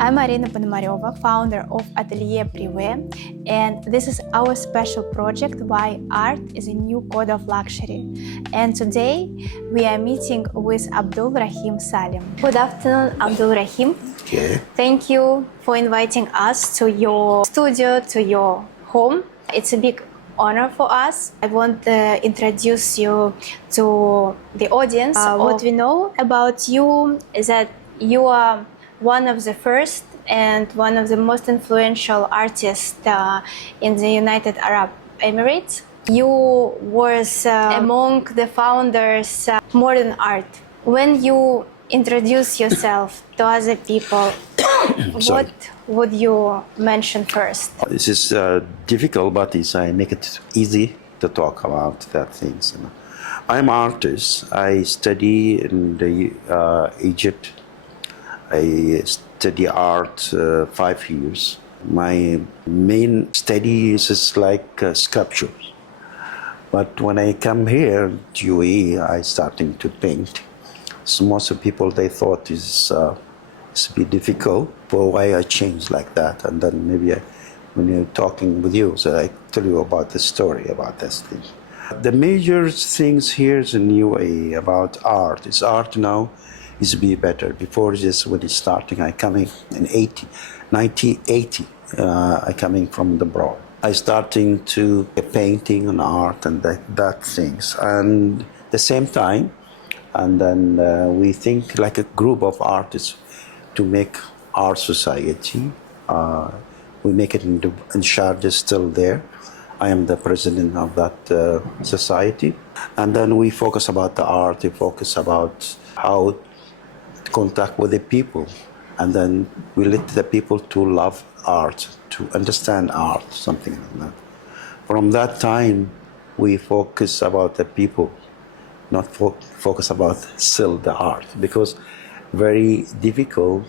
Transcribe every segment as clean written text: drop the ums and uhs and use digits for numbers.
I'm Marina Ponomareva, founder of Atelier Privé, and this is our special project Why Art is a New Code of Luxury. And today we are meeting with Abdul Raheem Salem. Good afternoon, Abdul Raheem. Okay. Thank you for inviting us to your studio, to your home. It's a big honor for us. I want to introduce you to the audience. What we know about you is that you are one of the first and one of the most influential artists in the United Arab Emirates. You was among the founders of modern art. When you introduce yourself to other people, what would you mention first? This is difficult, but I make it easy to talk about that things. I'm an artist. I study in Egypt. I study art 5 years. My main study is like sculpture. But when I come here to UAE, I starting to paint. So most of people, they thought it's a bit difficult. But why I changed like that? And then maybe when you're talking with you, so I tell you about the story about this thing. The major things here in UAE about art is art now is be better. Before this, when it's starting, I coming in 1980. I coming from the abroad. I starting to painting and art and that things. And the same time, and then we think like a group of artists to make art society. We make it in Sharjah, still there. I am the president of that society. And then we focus about the art, we focus about how to contact with the people. And then we let the people to love art, to understand art, something like that. From that time, we focus about the people, not focus about sell the art, because very difficult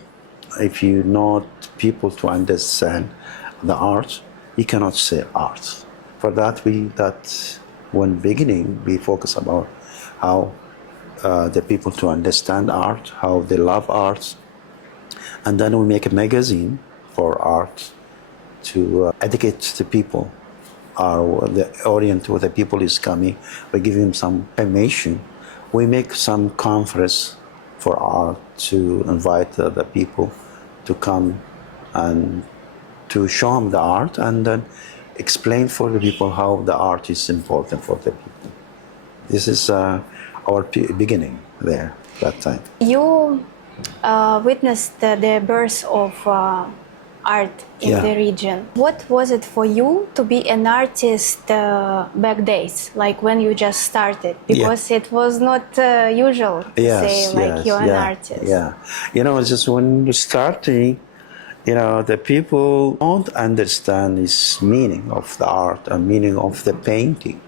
if you not people to understand the art, you cannot say art. For that, one beginning, we focus about how the people to understand art, how they love art, and then we make a magazine for art to educate the people, or the audience where the people is coming. We give them some information. We make some conference for art to invite the people to come and to show them the art, and then explain for the people how the art is important for the people. This is our beginning there, that time. You witnessed the birth of art in the region. What was it for you to be an artist back days, like when you just started? Because it was not usual to say like you're an artist. Yeah, you know, just when you're starting, you know, the people don't understand this meaning of the art and meaning of the painting.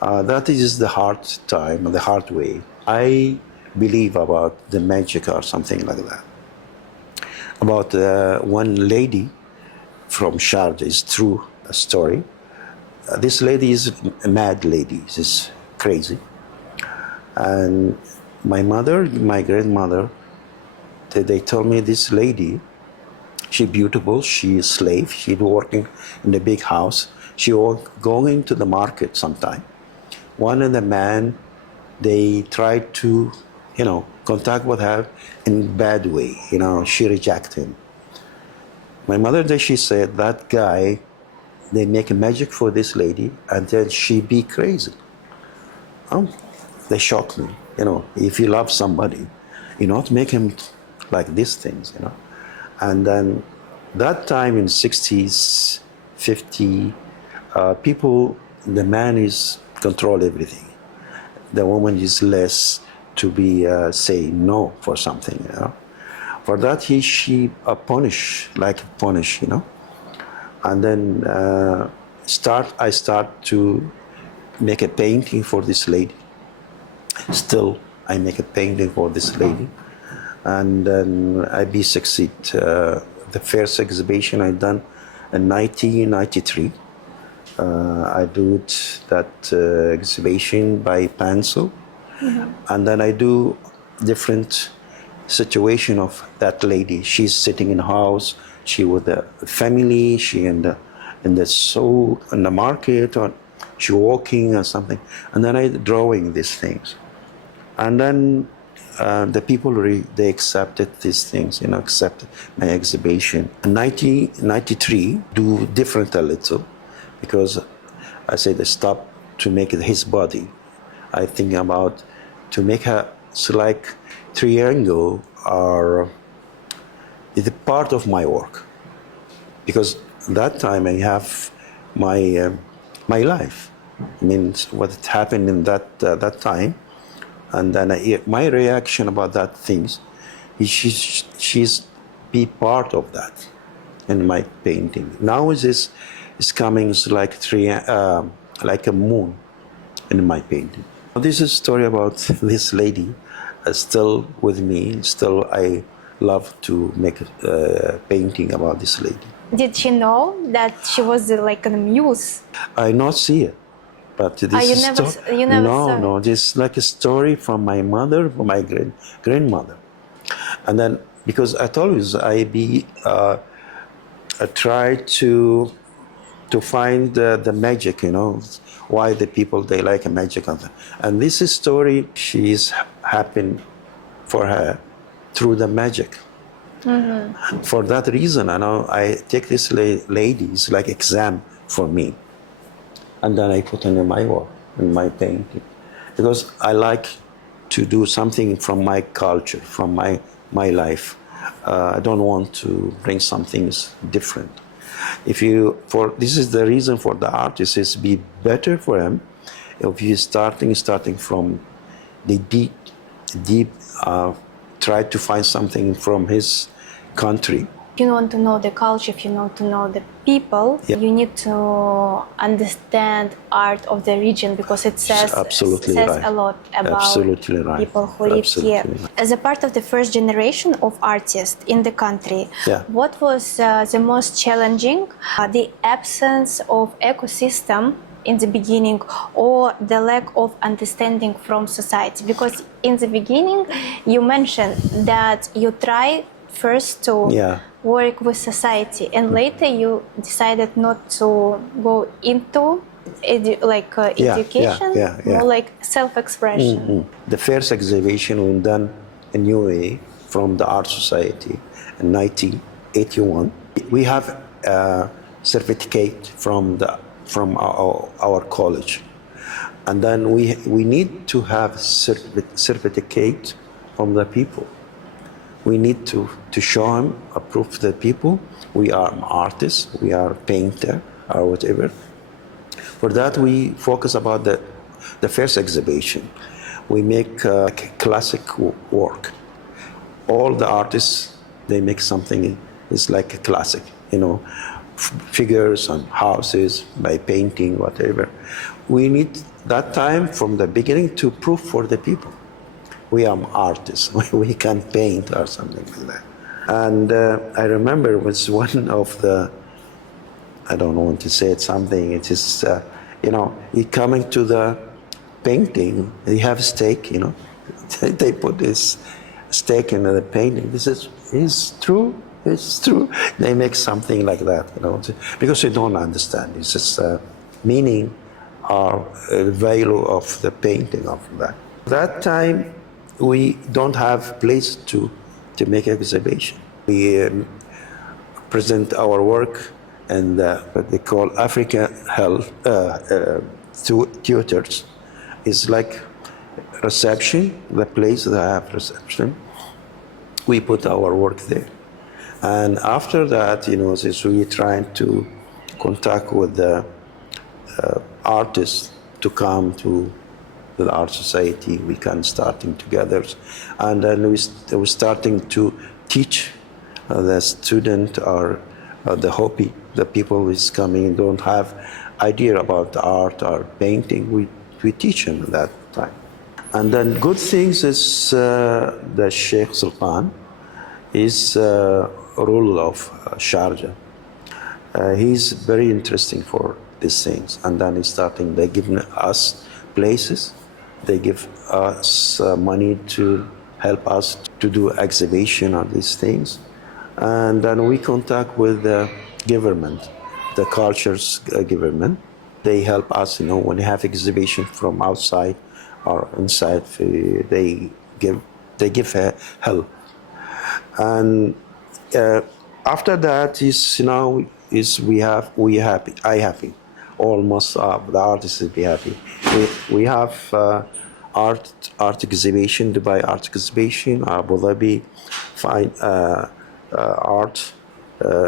That is the hard time, the hard way. I believe about the magic or something like that. About one lady from Sharjah, is true story. This lady is a mad lady, she's crazy. And my mother, my grandmother, they told me this lady, she's beautiful, she's a slave, she's working in a big house. She was going to the market sometime. One of the men, they tried to, you know, contact with her in a bad way. You know, she rejected him. My mother, she said, that guy, they make a magic for this lady and then she be crazy. They shocked me. You know, if you love somebody, you not make him like these things, you know. And then that time in 60s, 50, people, the man is control everything. The woman is less to be say no for something, you know. For that she punish, you know. And then I start to make a painting for this lady. Still, I make a painting for this lady, and then I succeed. The first exhibition I done in 1993. I do that exhibition by pencil. And then I do different situation of that lady. She's sitting in a house, she with a family, she in the market, or she walking or something. And then I drawing these things. And then the people they accepted these things, accepted my exhibition. In 1993, do different a little, because I said I stopped to make it his body. I think about to make her like triangle or is a part of my work, because that time I have my life. I mean, what happened in that time. And then my reaction about that things, she's be part of that in my painting. Now is coming like like a moon in my painting. This is a story about this lady, still with me. Still, I love to make a painting about this lady. Did she know that she was like a muse? I not see it. But this you is never saw it? No. This is like a story from my mother, from my grandmother, and then because I told you I try to find the magic, why the people they like a magic, and this is story she's happened for her through the magic. Mm-hmm. For that reason, I take this ladies like exam for me. And then I put in my work, in my painting. Because I like to do something from my culture, from my life. I don't want to bring something different. This is the reason for the artist, is be better for him if he's starting from the deep, try to find something from his country. If you want to know the culture, if you want to know the people, you need to understand art of the region, because it says right. a lot about right. people who live here. Right. As a part of the first generation of artists in the country, what was the most challenging? The absence of ecosystem in the beginning, or the lack of understanding from society? Because in the beginning, you mentioned that you try first to work with society, and later you decided not to go into education, more like self-expression. Mm-hmm. The first exhibition we done in UAE from the Art Society in 1981. We have a certificate from our college, and then we need to have certificate from the people. We need to show them, prove the people we are artists, we are painter, or whatever. For that, we focus about the first exhibition. We make classic work. All the artists, they make something is like a classic, figures and houses by painting, whatever. We need that time from the beginning to prove for the people. We are artists, we can paint or something like that. And I remember it was one of the, I don't want to say it something, it is, you coming to the painting, you have a stake, they put this stake in the painting. This is true, it's true. They make something like that, because they don't understand. It's just meaning or value of the painting of that. That time, we don't have place to make exhibition. We present our work and what they call Africa Health Tutors. It's like reception, the place that have reception. We put our work there. And after that, since we trying to contact with the artists to come to the Art Society, we can starting together, and then we starting to teach the student or the hobby. The people is coming don't have idea about art or painting. We teach them that time, and then good things is the Sheikh Sultan is ruler of Sharjah. He's very interesting for these things, and then he's starting. They giving us places. They give us money to help us to do exhibition on these things. And then we contact with the government, the culture's government. They help us, when we have exhibition from outside or inside, they give help. And after that is we happy. I happy. Almost the artists will be happy. We have art exhibition, Dubai art exhibition, Abu Dhabi fine art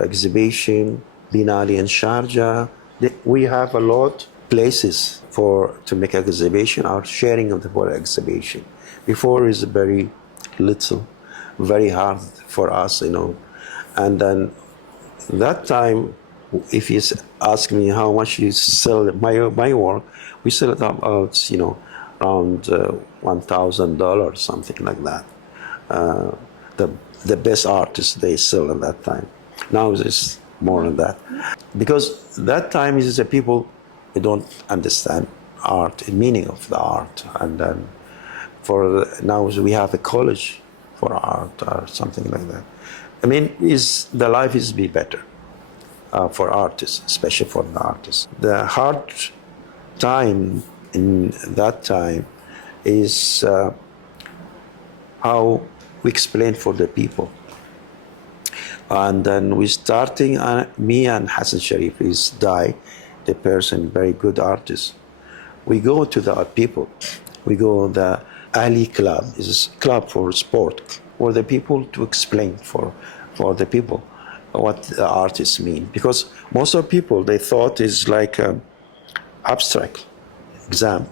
exhibition, Binali and Sharjah. We have a lot places to make exhibition or sharing of the whole exhibition. Before is very little, very hard for us, and then that time, if you ask me how much you sell my work, we sell it about around $1,000, something like that. The best artists they sell at that time. Now it's more than that, because that time is the people they don't understand art, the meaning of the art, and then now we have a college for art or something like that. I mean, the life is be better for artists, especially for the artists. The hard time in that time is how we explain for the people. And then we starting, me and Hassan Sharif is the person, very good artist. We go to the people. We go the Ali Club, is a club for sport, for the people to explain for the people what the artists mean. Because most of the people, they thought is like abstract exam.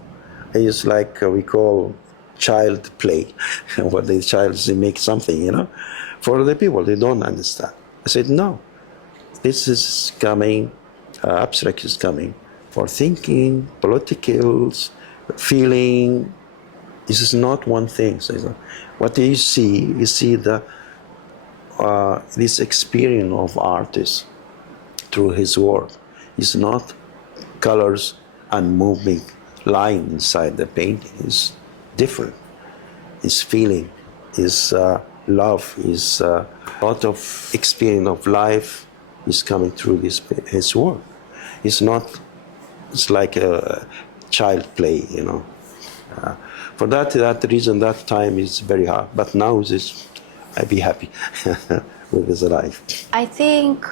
It's like we call child play. What the child, they make something, For the people, they don't understand. I said, no, this is coming, abstract is coming for thinking, politicals, feeling. This is not one thing. So what you see this experience of artist through his work. It's not colors and moving line inside the painting. It's different. It's feeling. It's love. It's a lot of experience of life is coming through his work. It's like a child play, For that reason, that time is very hard. But now I be happy with this life. I think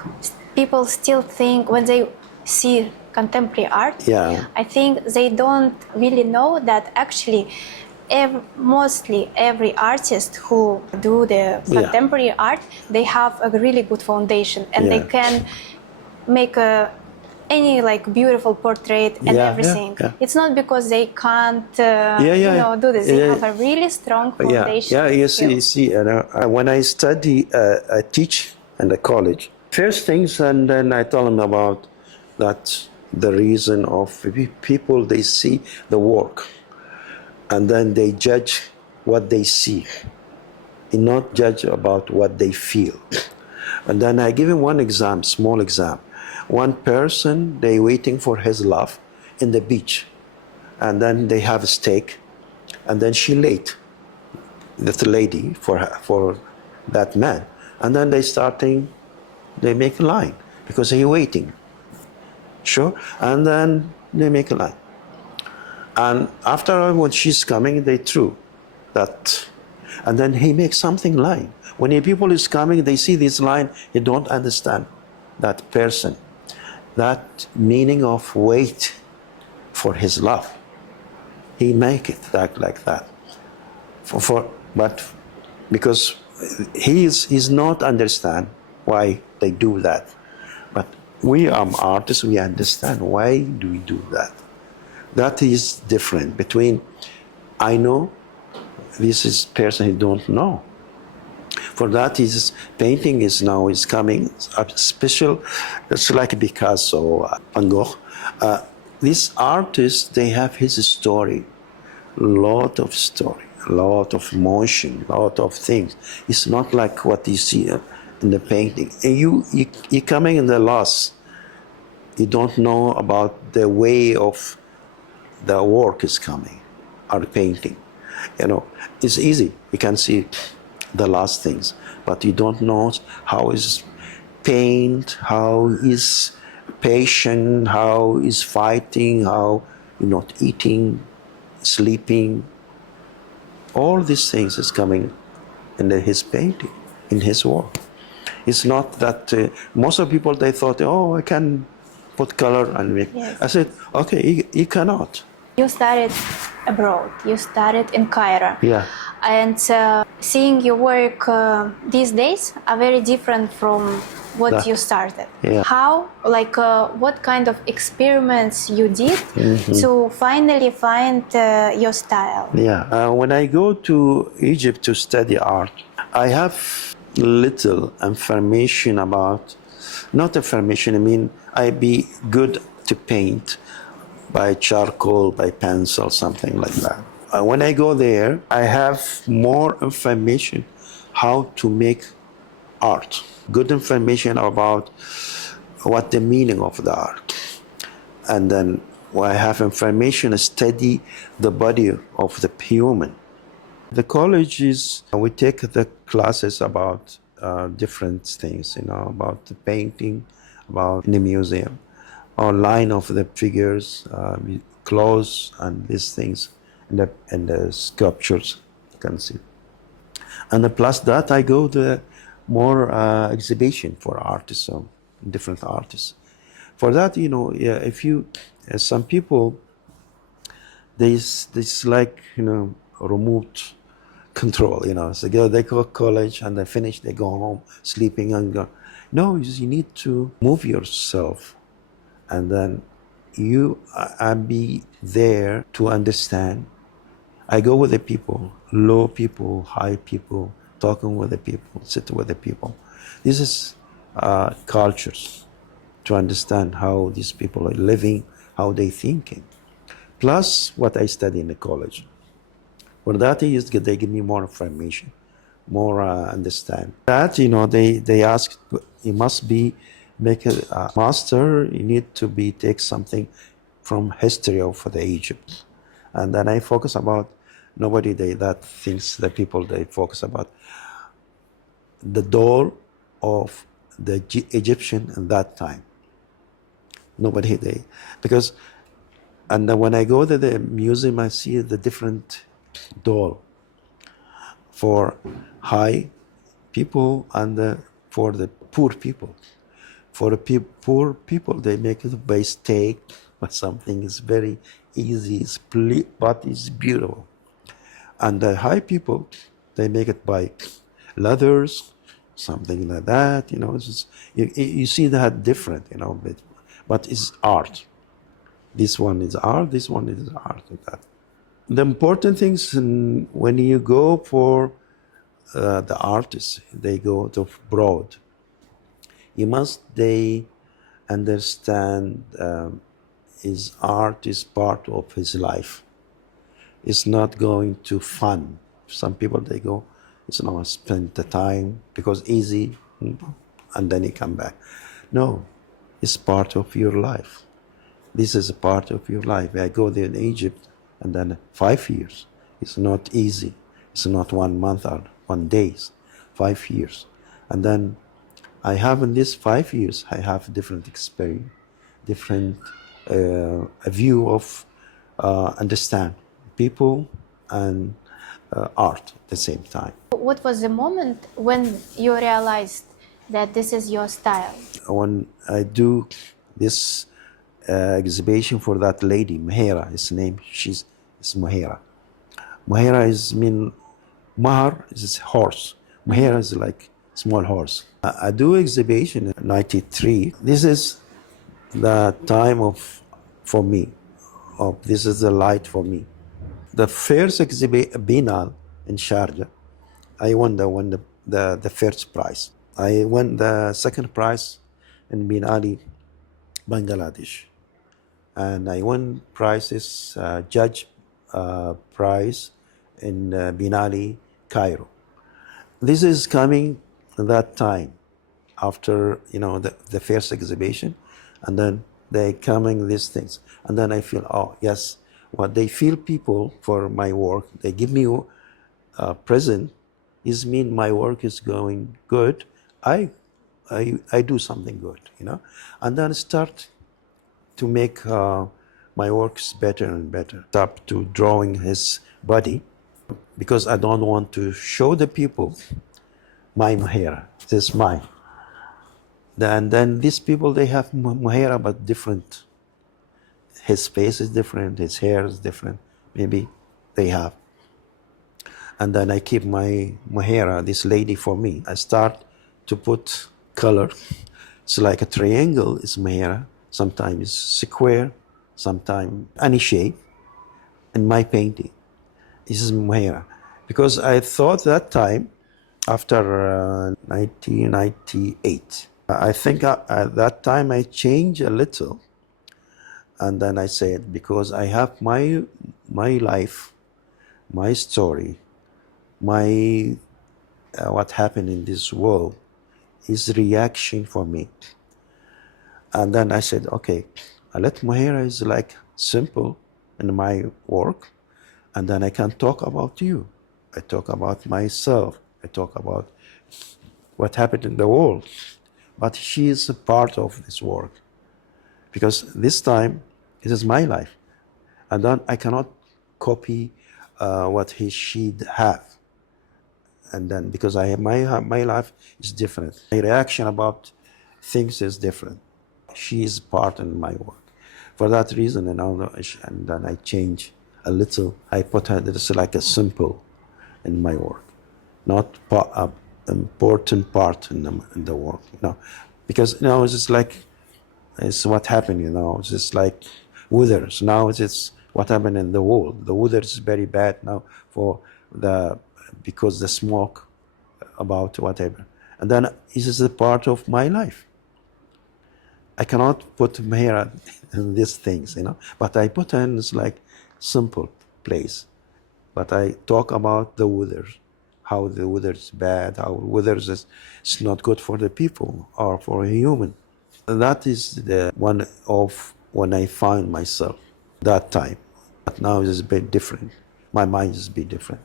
people still think when they see contemporary art, I think they don't really know that actually mostly every artist who do the contemporary art, they have a really good foundation and they can make any beautiful portrait and everything. It's not because they can't do this. They have a really strong foundation. You see. When I I teach in the college, first things, and then I tell them about that the reason of people, they see the work and then they judge what they see and not judge about what they feel. And then I give him one exam, small exam. One person, they waiting for his love in the beach, and then they have a steak, and then she late, that lady for that man, and then they make a line because he waiting, sure, and then they make a line, and after when she's coming, they threw that, and then he makes something line. When the people is coming, they see this line, they don't understand that person. That meaning of wait for his love. He make it like that. But because he's not understand why they do that. But we are artists, we understand why do we do that. That is different between I know this is person who don't know. For that, his painting is coming up special. It's like Picasso, Van Gogh. These artists, they have his story, lot of story, a lot of emotion, a lot of things. It's not like what you see in the painting. And you coming in the loss. You don't know about the way of the work is coming, or the painting. You know, it's easy. You can see the last things, but you don't know how is paint, how is patient, how is fighting, how you're not eating, sleeping. All these things is coming in his painting, in his work. It's not that most of people, they thought, oh, I can put color and make. Yes. I said, okay, you cannot. You studied abroad. You studied in Cairo. Yeah. And seeing your work these days are very different from what That- you started. Yeah. How, like, what kind of experiments you did to finally find your style? Yeah. When I go to Egypt to study art, I have little information about, not information, I mean, I be good to paint by charcoal, by pencil, something like that. When I go there, I have more information how to make art, good information about what the meaning of the art. And then I have information, study the body of the human. The college is, we take the classes about different things, about the painting, about the museum, or line of the figures, clothes, and these things, and the sculptures, you can see. And plus that, I go to more exhibition for artists, so different artists. For that, if you, some people, this like, remote control, so they go to college and they finish, they go home sleeping and go. No, you need to move yourself, and then I be there to understand. I go with the people, low people, high people, talking with the people, sit with the people. This is cultures, to understand how these people are living, how they thinking. Plus what I study in the college. For that is they give me more information, more understand. That, they ask, you must be, make a master, you need to be, take something from history of the Egypt. And then I focus about, nobody that thinks, the people, they focus about the doll of the Egyptian in that time. Nobody, because, and then when I go to the museum, I see the different doll for high people and for the poor people. For the poor people, they make it by steak or something. It's very easy, but it's beautiful. And the high people, they make it by leathers, something like that. It's just, you see that different, but it's art. This one is art, this one is art, like that. The important things when you go for the artists, they go to abroad. They understand his art is part of his life. It's not going to fun. Some people, they go, it's not spend the time because easy, and then you come back. No, it's part of your life. This is a part of your life. I go there in Egypt, and then 5 years. It's not easy. It's not 1 month or 1 days, 5 years. And then I have in these 5 years, I have different experience, different a view of understand people and art at the same time. What was the moment when you realized that this is your style? When I do this exhibition for that lady, Mahera, his name, it's Mahera. Mahera mean, Mahar is horse. Mahera is like small horse. I do exhibition in 93. This is the time for me. This is the light for me. The first exhibition, Binal in Sharjah, I won the first prize. I won the second prize in Bin Ali, Bangladesh. And I won prizes, judge prize in Bin Ali, Cairo. This is coming that time after, the first exhibition, and then they coming these things. And then I feel, oh, yes, What they feel people for my work, they give me a present, is mean my work is going good. I do something good, and then start to make my works better and better. Up to drawing his body because I don't want to show the people my mahera. This is mine. Then these people, they have mahera but different. His face is different, his hair is different. Maybe they have. And then I keep my mahera, this lady for me. I start to put color. It's like a triangle is mahera. Sometimes it's square, sometimes any shape. In my painting, this is mahera. Because I thought that time, after 1998, I think at that time I changed a little. And then I said, because I have my life, my story, my what happened in this world is reaction for me. And then I said, okay, I let mahera is like simple in my work, and then I can talk about you. I talk about myself. I talk about what happened in the world. But she is a part of this work. Because this time, it is my life. And then I cannot copy what she have. And then, because I have my life is different. My reaction about things is different. She is part in my work. For that reason, and then I change a little. I put her, it's like a simple in my work, not an important part in the work, because it's just like it's what happened, it's just like weathers. Now it's what happened in the world. The weather is very bad now because the smoke about whatever, and then this is a part of my life. I cannot put mahera in these things, but I put in it's like simple place. But I talk about the weather, how the weather is bad, how weather is not good for the people or for a human. That is the one of when I find myself that time. But now it's a bit different. My mind is a bit different.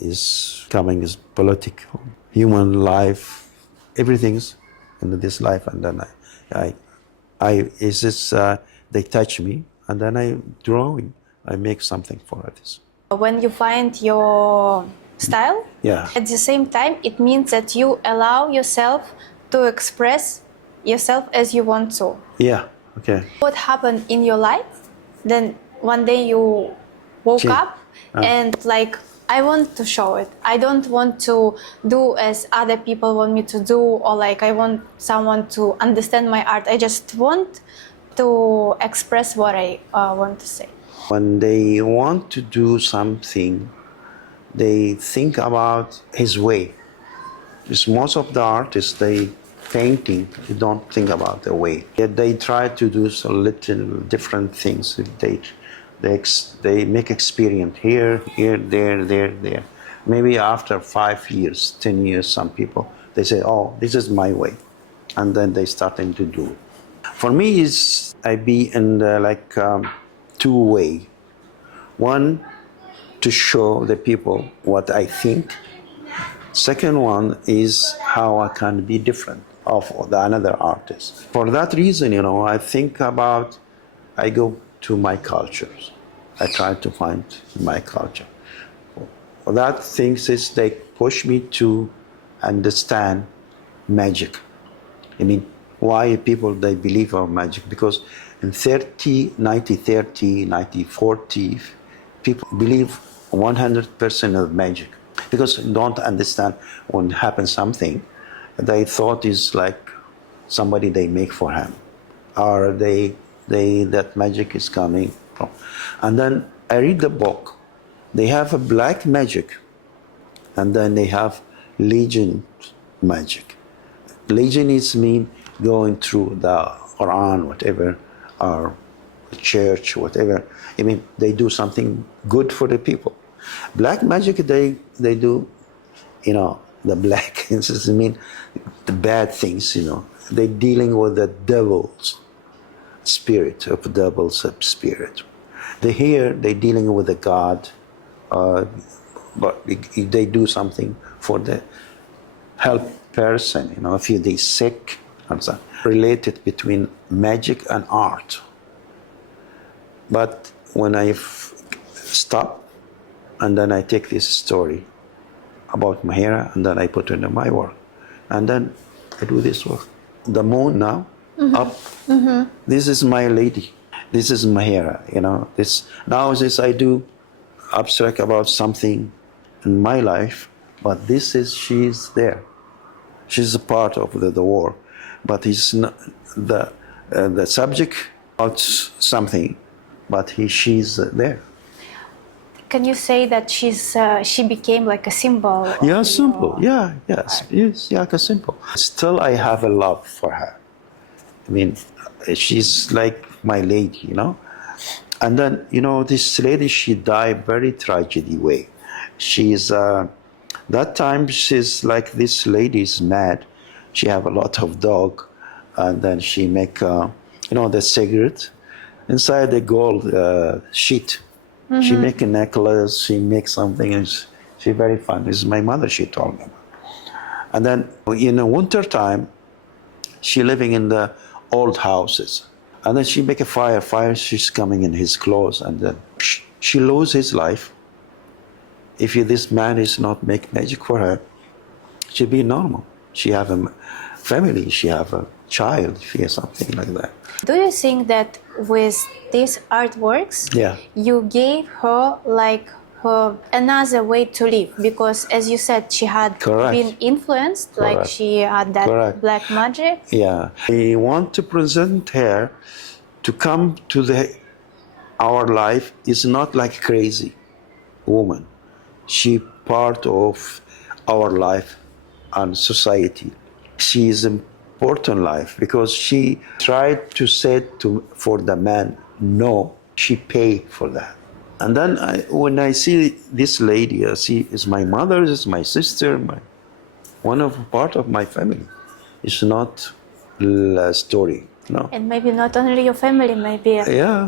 It's coming is political, human life, everything's in this life, and then they touch me, and then I make something for this. When you find your style, yeah, at the same time, it means that you allow yourself to express yourself as you want to. Yeah, okay. What happened in your life? Then one day you woke up and like, I want to show it. I don't want to do as other people want me to do, or like I want someone to understand my art. I just want to express what I want to say. When they want to do something, they think about his way. Because most of the artists, they painting, they don't think about the way. Yet they try to do some little different things. They make experience here, there. Maybe after 5 years, 10 years, some people, they say, oh, this is my way. And then they starting to do it. For me, I be in the, two way. One, to show the people what I think. Second one is how I can be different of another artist. For that reason, I think about, I go to my cultures. I try to find my culture. For that things is they push me to understand magic. I mean, why people, they believe in magic? Because in 90-40, people believe 100% of magic. Because they don't understand when happens something, they thought is like somebody they make for him. Or that magic is coming from. And then I read the book. They have a black magic, and then they have legend magic. Legend is mean going through the Quran, whatever, or the church, whatever. I mean, they do something good for the people. Black magic, they do, the black, I mean, the bad things, They're dealing with the devil's spirit, of devil's spirit. They here, they're dealing with a God, but they do something for the help person, if they're sick, or something. Related between magic and art. But when I stop, and then I take this story about Mahira, and then I put it in my work, and then I do this work. The moon now, up. This is my lady. This is Mahira. This I do abstract about something in my life, but she's there. She's a part of the war, but it's not the subject about something, but she's there. Can you say that she became like a symbol? Yeah, simple. Yeah, yes, like a symbol. Still, I have a love for her. I mean, she's like my lady, And then, this lady, she died very tragedy way. She's, that time she's like, this lady is mad. She have a lot of dog. And then she make, the cigarette inside the gold sheet. She make a necklace, she make something, and she very fun. This is my mother, she told me. And then in the winter time, she living in the old houses. And then she make a fire, she's coming in his clothes, and then she lose his life. If this man is not make magic for her, she be normal. She have a family, she have a child, she has something like that. Do you think that with these artworks, you gave her like another way to live? Because as you said, she had been influenced, like she had that black magic. Yeah, I want to present her to come to our life is not like crazy woman. She part of our life and society. She is important life because she tried to say for the man no. She paid for that. And then when I see this lady, I see it's my mother, it's my sister, part of my family. It's not a story. No. And maybe not only your family, maybe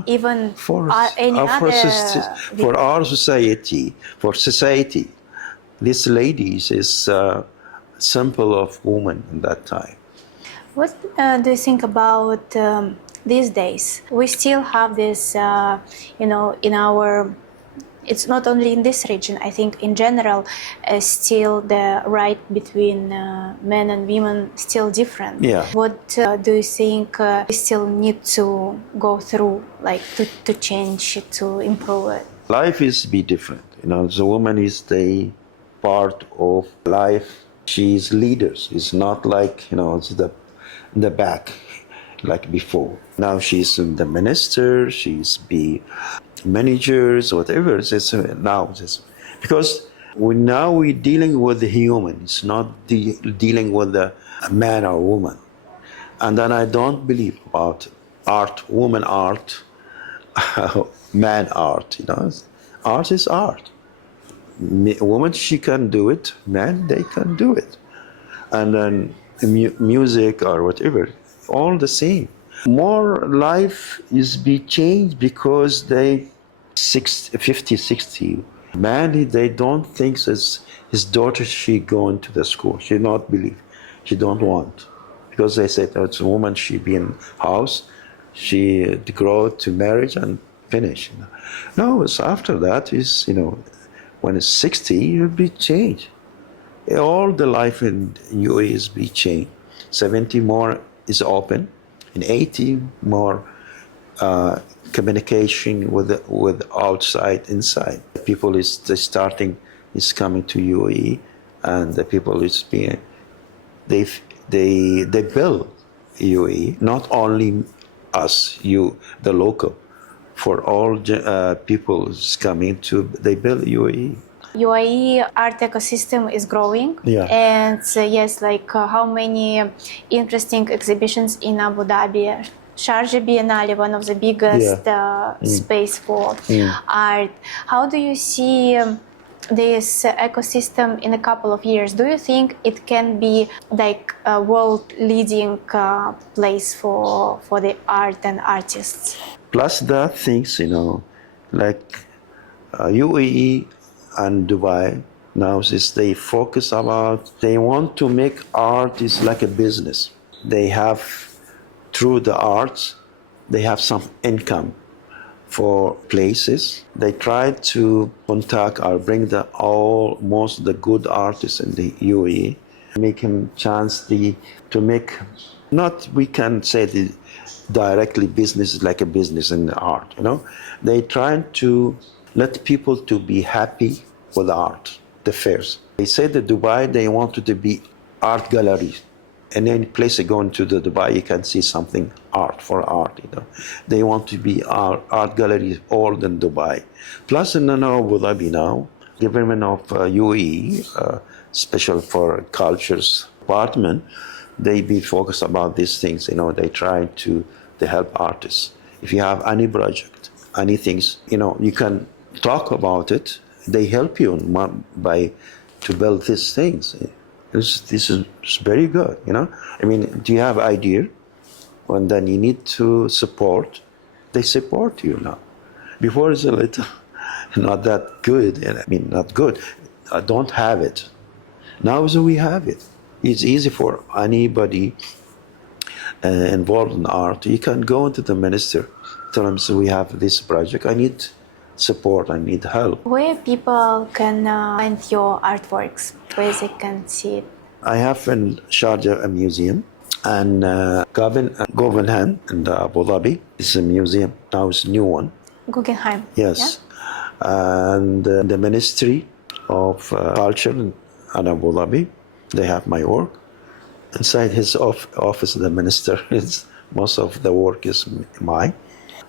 even for our society, this lady is a symbol of woman in that time. What do you think about these days? We still have this, in our. It's not only in this region. I think in general, still the right between men and women still different. Yeah. What do you think we still need to go through, like to change it, to improve it? Life is be different. The woman is the part of life. She's leaders. It's not like it's the back like before. Now she's the minister. She's be managers, whatever. Because we're dealing with the human. It's not dealing with the man or woman. And then I don't believe about art, woman art, man art. Art is art. Woman, she can do it. Man, they can do it. And then music or whatever, all the same. More life is be changed because 50, 60. Man, they don't think his daughter, she going to the school. She not believe. She don't want. Because they said, it's a woman, she be in house, she grow to marriage and finish. No, it's after that is, when it's 60, it'll be changed. All the life in UAE is be changed. 70 more is open, and 80 more communication with outside, inside. People is coming to UAE, and the people is being they build UAE. Not only us, the local, for all people is coming to they build UAE. UAE art ecosystem is growing, and yes, like how many interesting exhibitions in Abu Dhabi. Sharjah Biennale, one of the biggest space for art. How do you see this ecosystem in a couple of years? Do you think it can be like a world-leading place for the art and artists? Plus the things, like UAE and Dubai now is they focus about they want to make art is like a business. They have through the arts they have some income for places. They try to contact or bring the all most the good artists in the UAE, make him chance to make not we can say the directly business is like a business in the art, you know. They try to let people to be happy with art, the fairs. They say that Dubai they wanted to be art galleries. And any place you go into the Dubai, you can see something art for art. You know, they want to be art galleries all in Dubai. Plus, in Abu Dhabi now, government of UAE, special for cultures department, they be focused about these things. You know, they try to help artists. If you have any project, any things, you know, you can talk about it. They help you by to build these things. This is very good, you know. I mean, do you have idea? And then you need to support. They support you now. Before it's a little not that good. I mean, not good. I don't have it. Now so we have it. It's easy for anybody involved in art. You can go into the minister, tell him, so we have this project. I need support. I need help. Where people can find your artworks, where they can see it? I have in Sharjah a museum, and Guggenheim in Abu Dhabi is a museum. Now it's a new one. Guggenheim. Yes. Yeah? And the Ministry of Culture in Abu Dhabi, they have my work. Inside his office, the minister, most of the work is mine.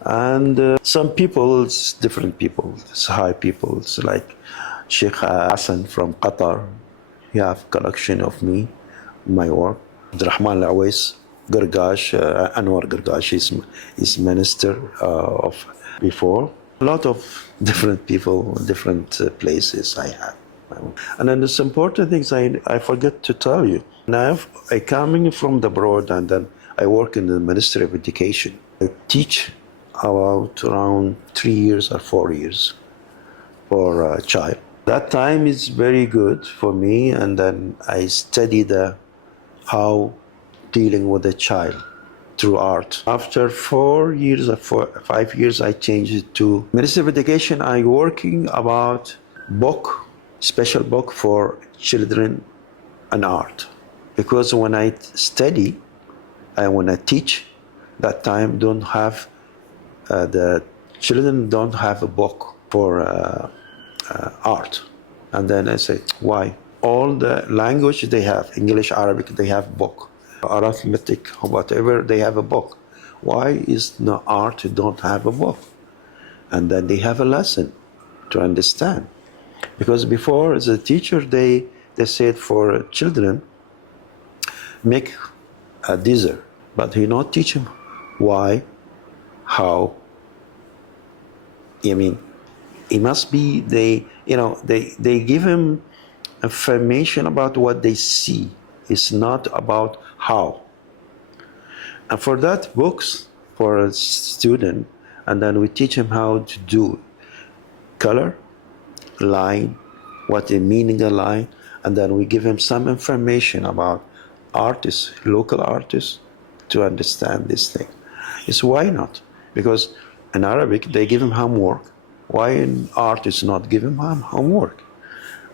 And some people, it's different people, it's high people. It's like Sheikh Hassan from Qatar. He have collection of me, my work. Abdul Rahman Awais, Gargash, Anwar Gargash is minister of before. A lot of different people, different places I have. And then this important things I forget to tell you. Now I coming from the abroad and then I work in the Ministry of Education. I teach about around 3 years or 4 years for a child. That time is very good for me, and then I study how dealing with a child through art. After 4 years or 5 years, I changed it to Ministry of Education. I working about book, special book for children and art, because when I study and when I teach, that time don't have the children don't have a book for art. And then I say, why? All the language they have, English, Arabic, they have book. Arithmetic, whatever, they have a book. Why is the art don't have a book? And then they have a lesson to understand. Because before, as a teacher, they said for children, make a dessert. But he not teach them why, how. I mean, it must be they give him information about what they see. It's not about how. And for that, books for a student, and then we teach him how to do color, line, what the meaning of line, and then we give him some information about artists, local artists, to understand this thing. It's why not? Because in Arabic, they give him homework. Why in art is not give him homework?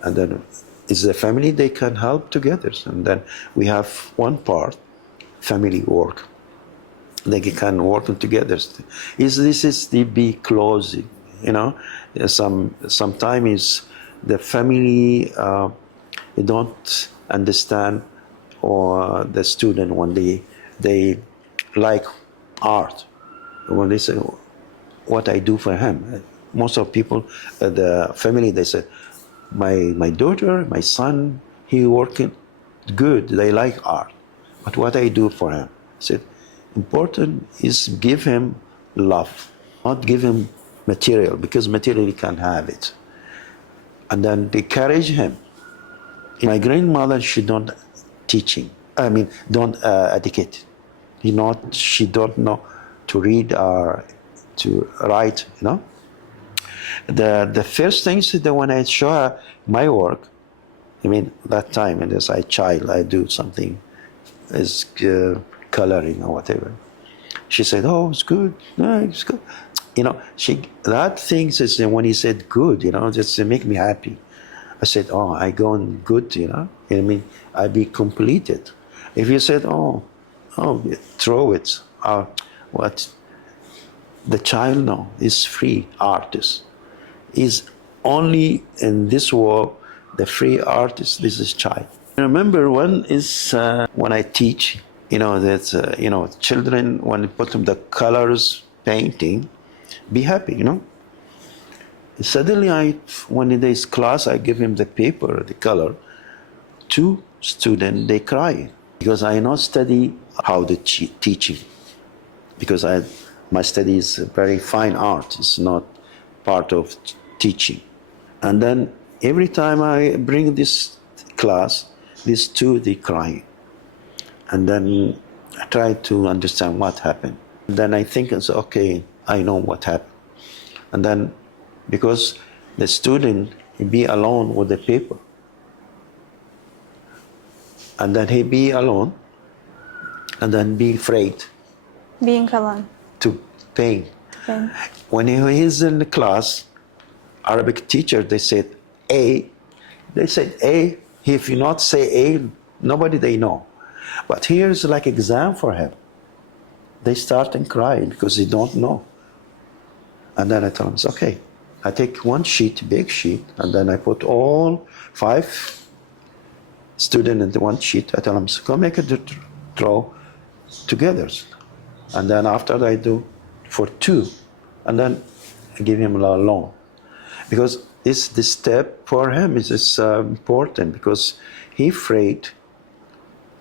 And then it's the family, they can help together. And then we have one part, family work. They can work together. This is the be closing, you know. Sometimes the family don't understand, or the student when they like art, when they say what I do for him. Most of people, the family, they say, my daughter, my son, he working good. They like art, but what I do for him? I said, important is give him love, not give him material, because material he can have it. And then encourage him. My grandmother, she don't teaching. I mean, don't educate. She don't know to read or to write, you know. The first things that when I show her my work, I mean that time, and as a child, I do something as coloring or whatever. She said, "Oh, it's good. No, it's good." You know, that things is when he said good, you know, just to make me happy. I said, "Oh, I going good," you know. I mean, I be completed. If you said, "Oh, throw it," what? The child now is free artist. Is only in this world the free artist. This is child. I remember one is when I teach. You know that children when you put them the colors painting, be happy. You know. Suddenly, when in this class, I give him the paper, the color. Two students they cry because I not study how the teaching because my study is very fine art. It's not part of teaching. And then every time I bring this class, these two they cry, and then I try to understand what happened. And then I think it's okay. I know what happened, and then because the student he be alone with the paper, and then he be alone, and then be afraid Being alone. to paint. Okay. When he is in the class, Arabic teacher, they said A. They said A. If you not say A, nobody they know. But here's like exam for him. They start and cry because they don't know. And then I tell them, it's okay. I take one sheet, big sheet, and then I put all 5 students into one sheet. I tell them, so go make a draw together. And then after I do for 2, and then I give him a loan. Because this step for him is important because he's afraid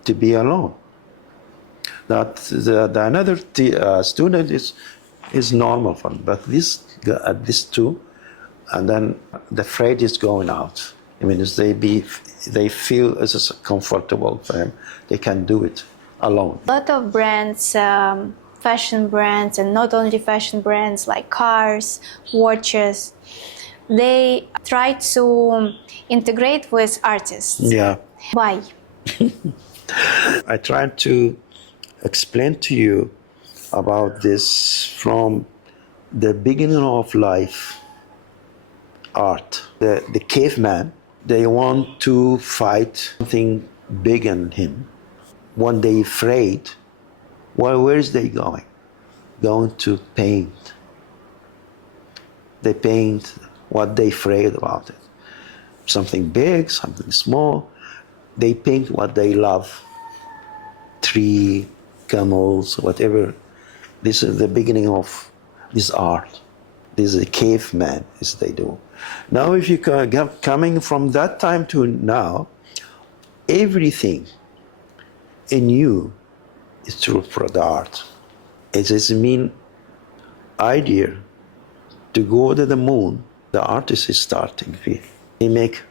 to be alone. That the another student is normal for him, but this 2, and then the afraid is going out. I mean, they feel it's comfortable for him. They can do it alone. A lot of brands, fashion brands, and not only fashion brands like cars, watches, they try to integrate with artists. Yeah. Why? I tried to explain to you about this from the beginning of life art. The caveman, they want to fight something big in him. When they afraid, well, where is they going? Going to paint. They paint what they afraid about it. Something big, something small. They paint what they love. Tree, camels, whatever. This is the beginning of this art. This is a caveman, as they do. Now, if you coming from that time to now, everything in you is true for the art. It is mean idea to go to the moon. The artist is starting. He make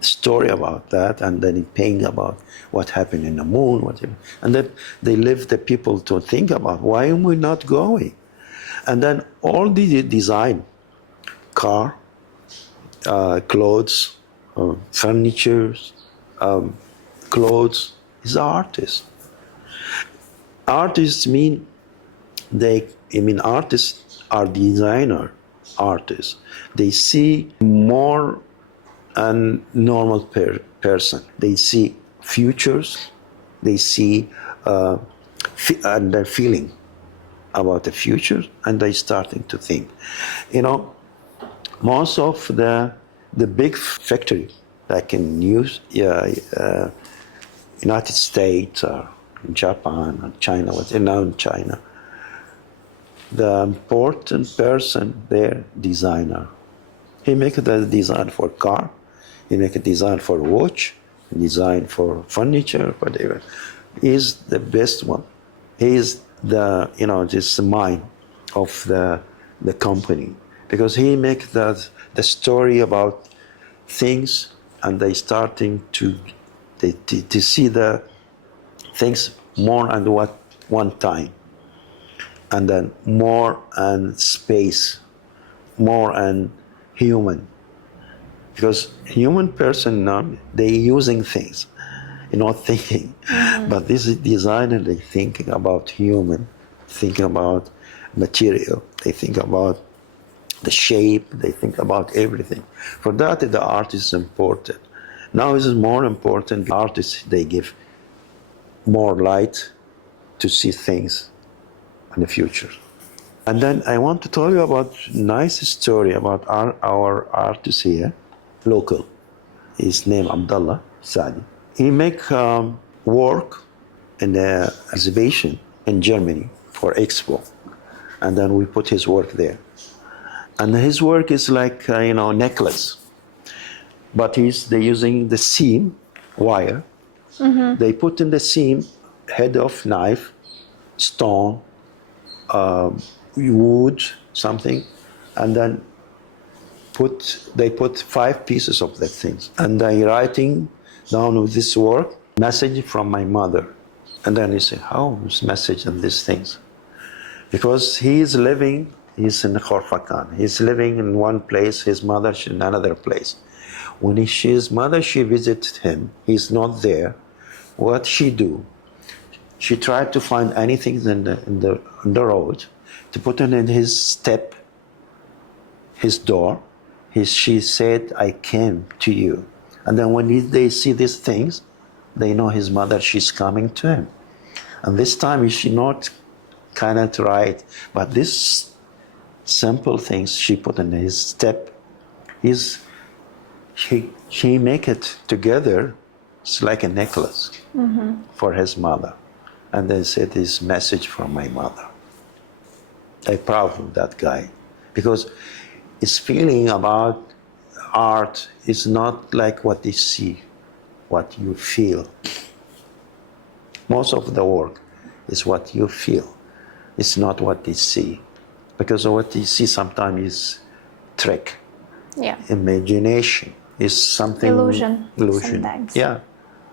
story about that, and then he paint about what happened in the moon, whatever. And then they leave the people to think about why am we not going? And then all the design, car, clothes, furniture, clothes, is artist. Artists mean artists are designer artists. They see more than normal person. They see futures. They see and they're feeling about the future, and they starting to think. You know, most of the big factory like in United States or Japan or China, now in China, the important person there, designer. He make the design for car, he make a design for watch, design for furniture, whatever. He's the best one. He is the this mind of the company, because he make the story about things, and they starting to see the things more and one time, and then more and space, more and human. Because human person now, they using things, not thinking. But this is designer, they thinking about human, thinking about material, they think about the shape, they think about everything. For that, the art is important. Now it is more important, artists, they give more light to see things in the future. And then I want to tell you about nice story about our artist here, local. His name Abdullah Salem. He make work in the exhibition in Germany for Expo, and then we put his work there. And his work is like necklace, but they using the seam wire. They put in the seam head of knife, stone, wood, something, and then they put 5 pieces of that things. And they writing down with this work, message from my mother. And then you say, how is message and these things? Because he's in Khorfakan. He's living in one place, his mother in another place. When his mother, she visited him, he's not there. What she do? She tried to find anything in the road to put in his step, his door. She said, I came to you. And then when they see these things, they know his mother, she's coming to him. And this time she not cannot write, but this simple things she put in his step, she make it together. It's like a necklace for his mother. And they said this message from my mother. I'm proud of that guy, because his feeling about art is not like what they see, what you feel. Most of the work is what you feel. It's not what they see, because what they see sometimes is trick, imagination is something illusion sometimes. Yeah,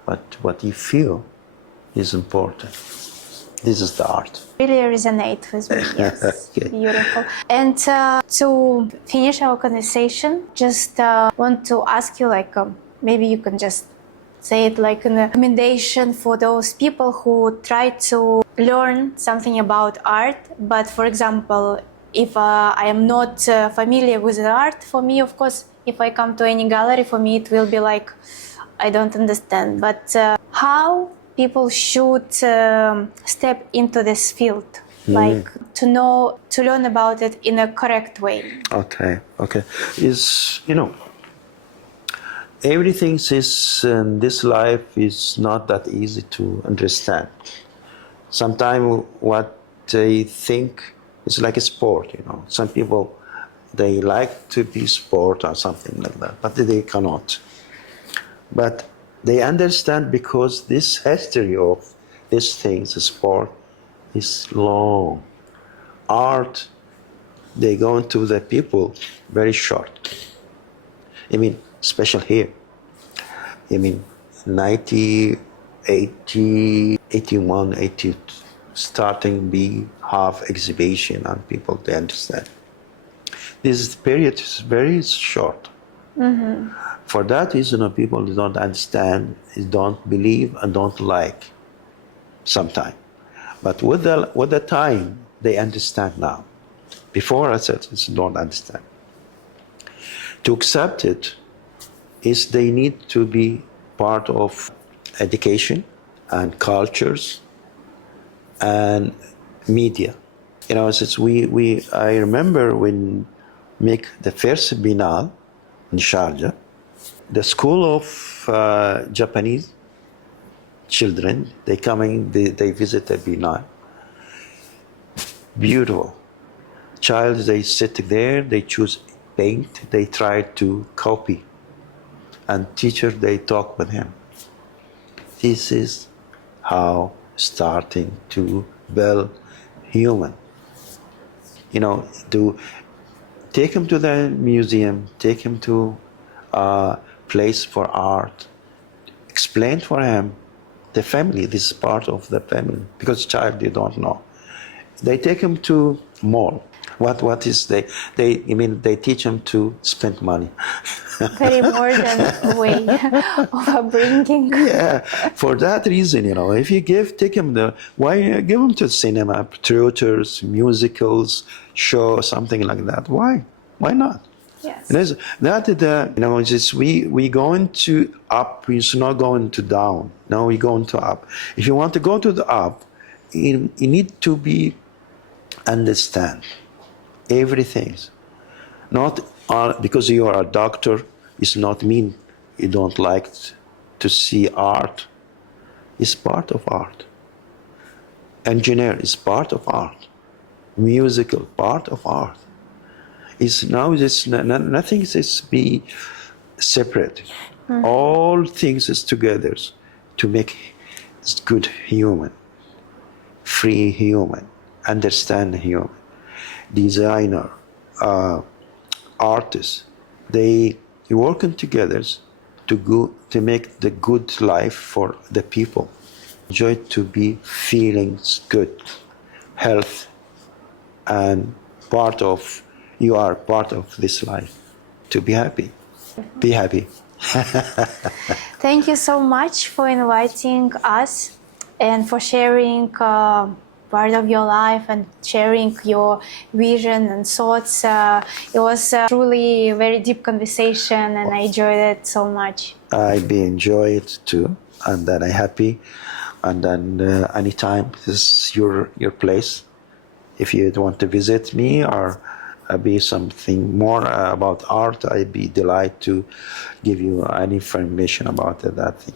but what you feel is important. This is the art. Really resonate with me. Yes, Okay. Beautiful. And to finish our conversation, just want to ask you, maybe you can just say it like a recommendation for those people who try to learn something about art. But for example, if I am not familiar with the art, for me, of course, if I come to any gallery, for me it will be like, I don't understand. But how people should step into this field, like to learn about it in a correct way. Okay. Is everything is in this life is not that easy to understand. Sometimes what they think is like a sport. Some people they like to be sport or something like that, but they cannot. But they understand because this history of these things, sport, is long. Art, they go into the people very short. Special here. 90, 80, 81, 80, starting be half exhibition and people, they understand. This period is very short. For that reason, people don't understand, don't believe, and don't like sometimes. But with the time, they understand now. Before I said, don't understand. To accept it is they need to be part of education and cultures and media. Since I remember when make the first Biennale in Sharjah, the school of Japanese children, they visit the Biennale. Beautiful. Child, they sit there, they choose paint, they try to copy. And teacher, they talk with him. This is how starting to build human. To take him to the museum, take him to a place for art, explain for him the family, this is part of the family, because child, they don't know. They take him to mall. What is they? I mean, they teach them to spend money. Very modern way of upbringing. Yeah, for that reason, if you take them why give them to cinema, theaters, musicals, show, something like that? Why not? Yes. We going to up. It's not going to down. Now we going to up. If you want to go to the up, you need to be understand everything. Not because you are a doctor, it's not mean you don't like to see art. It's part of art. Engineer is part of art. Musical part of art. Nothing is be separate. All things is together to make good human, free human, understand human. Designer, artists, they working together to make the good life for the people. Enjoy to be feeling good, health, and you are part of this life. To be happy. Be happy. Thank you so much for inviting us and for sharing part of your life and sharing your vision and thoughts. It was truly a very deep conversation and I enjoyed it so much. I enjoy it too, and then I'm happy. And then anytime, this is your place. If you want to visit me or be something more about art, I'd be delighted to give you any information about that thing.